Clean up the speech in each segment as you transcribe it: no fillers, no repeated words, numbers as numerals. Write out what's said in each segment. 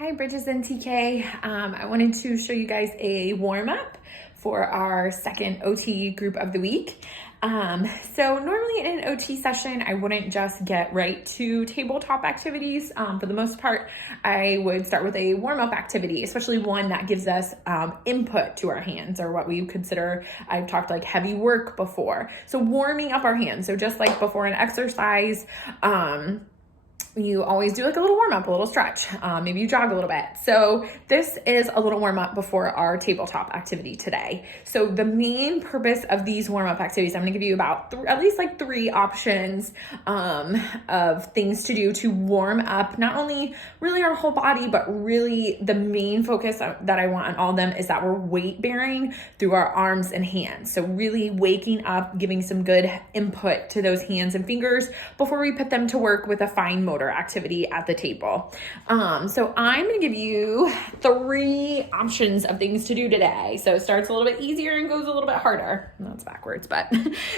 Hi, Bridges and TK. I wanted to show you guys a warm-up for our second OT group of the week. So normally in an OT session, I wouldn't just get right to tabletop activities. For the most part, I would start with a warm-up activity, especially one that gives us input to our hands, or what we consider, I've talked like heavy work before. So warming up our hands. So just like before an exercise, you always do like a little warm up, a little stretch. Maybe you jog a little bit. So this is a little warm up before our tabletop activity today. So the main purpose of these warm up activities, I'm going to give you about at least like 3 options of things to do to warm up not only really our whole body, but really the main focus that I want on all of them is that we're weight bearing through our arms and hands. So really waking up, giving some good input to those hands and fingers before we put them to work with a fine motor activity at the table. So I'm going to give you 3 options of things to do today. So it starts a little bit easier and goes a little bit harder. That's backwards, but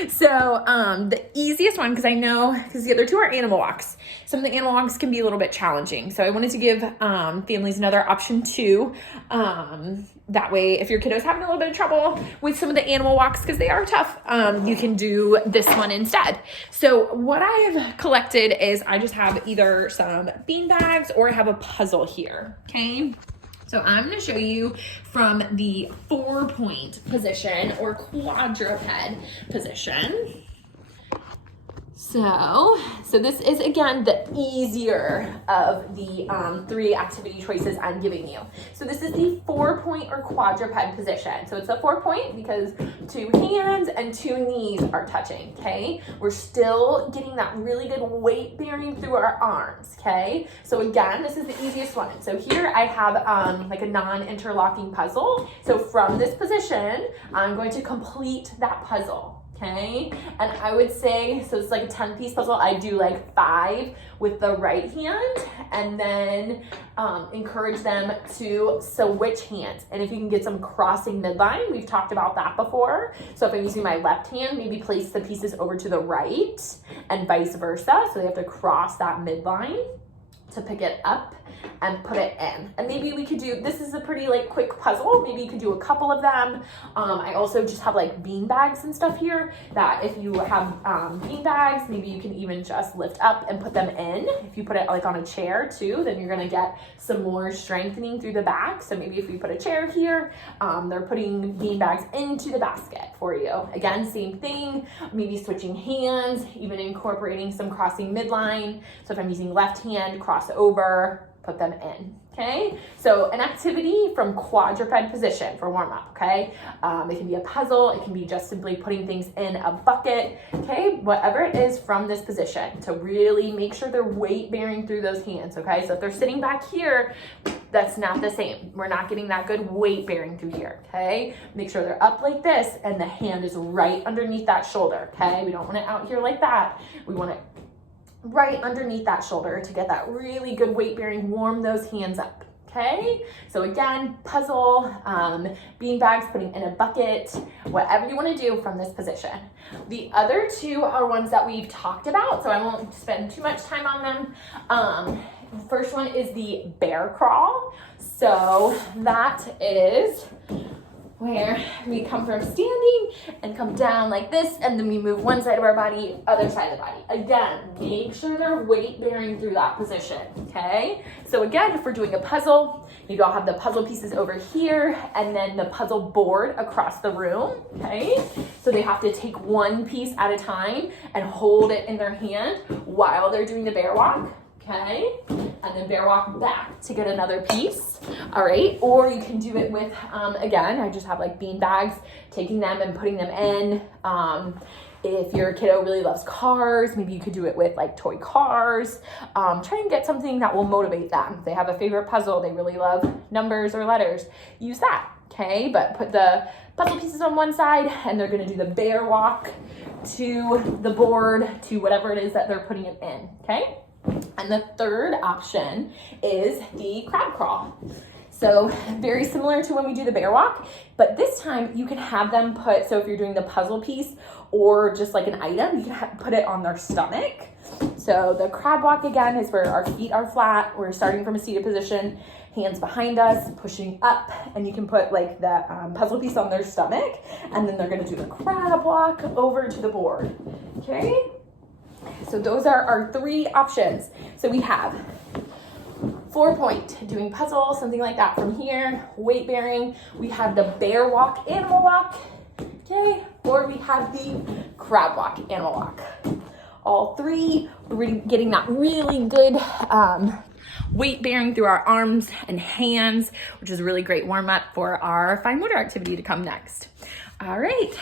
so the easiest one, because I know, because the other 2 are animal walks. Some of the animal walks can be a little bit challenging. So I wanted to give families another option too. That way, if your kiddo's having a little bit of trouble with some of the animal walks, because they are tough, you can do this one instead. So what I have collected is I just have either some bean bags or I have a puzzle here, okay? So I'm going to show you from the 4-point position or quadruped position. So this is, again, the easier of the 3 activity choices I'm giving you. So this is the 4-point or quadruped position. So it's a 4-point because 2 hands and 2 knees are touching, okay? We're still getting that really good weight bearing through our arms, okay? So again, this is the easiest one. So here I have like a non-interlocking puzzle. So from this position, I'm going to complete that puzzle. Okay, and I would say, so it's like a 10-piece puzzle. I do like 5 with the right hand, and then encourage them to switch hands. And if you can get some crossing midline, we've talked about that before. So if I'm using my left hand, maybe place the pieces over to the right and vice versa. So they have to cross that midline to pick it up and put it in. And maybe we could do, this is a pretty like quick puzzle. Maybe you could do a couple of them. I also just have like bean bags and stuff here that if you have bean bags, maybe you can even just lift up and put them in. If you put it like on a chair too, then you're gonna get some more strengthening through the back. So maybe if we put a chair here, they're putting bean bags into the basket for you. Again, same thing, maybe switching hands, even incorporating some crossing midline. So if I'm using left hand, cross over, put them in, okay? So an activity from quadruped position for warm up, okay? It can be a puzzle, it can be just simply putting things in a bucket, okay? Whatever it is from this position to really make sure they're weight bearing through those hands, okay? So if they're sitting back here, that's not the same. We're not getting that good weight bearing through here, okay? Make sure they're up like this and the hand is right underneath that shoulder, okay? We don't want it out here like that. We want it right underneath that shoulder to get that really good weight bearing, warm those hands up, okay? So again, puzzle, bean bags, putting in a bucket, whatever you want to do from this position. The other 2 are ones that we've talked about, so I won't spend too much time on them. The first one is the bear crawl. So that is where we come from standing and come down like this, and then we move one side of our body, other side of the body. Again, make sure they're weight bearing through that position, okay? So again, if we're doing a puzzle, maybe I'll have the puzzle pieces over here and then the puzzle board across the room, okay? So they have to take one piece at a time and hold it in their hand while they're doing the bear walk. Okay, and then bear walk back to get another piece, all right? Or you can do it with, again, I just have like bean bags, taking them and putting them in. If your kiddo really loves cars, maybe you could do it with like toy cars. Try and get something that will motivate them. If they have a favorite puzzle, they really love numbers or letters, use that, okay? But put the puzzle pieces on one side and they're gonna do the bear walk to the board, to whatever it is that they're putting it in, okay? And the third option is the crab crawl. So very similar to when we do the bear walk, but this time you can have them put, so if you're doing the puzzle piece or just like an item, you can put it on their stomach. So the crab walk again is where our feet are flat. We're starting from a seated position, hands behind us, pushing up, and you can put like the puzzle piece on their stomach, and then they're gonna do the crab walk over to the board, okay? So those are our 3 options. So we have 4-point, doing puzzle, something like that from here, weight bearing. We have the bear walk, animal walk, okay? Or we have the crab walk, animal walk. All 3, we're getting that really good weight bearing through our arms and hands, which is a really great warm up for our fine motor activity to come next. All right.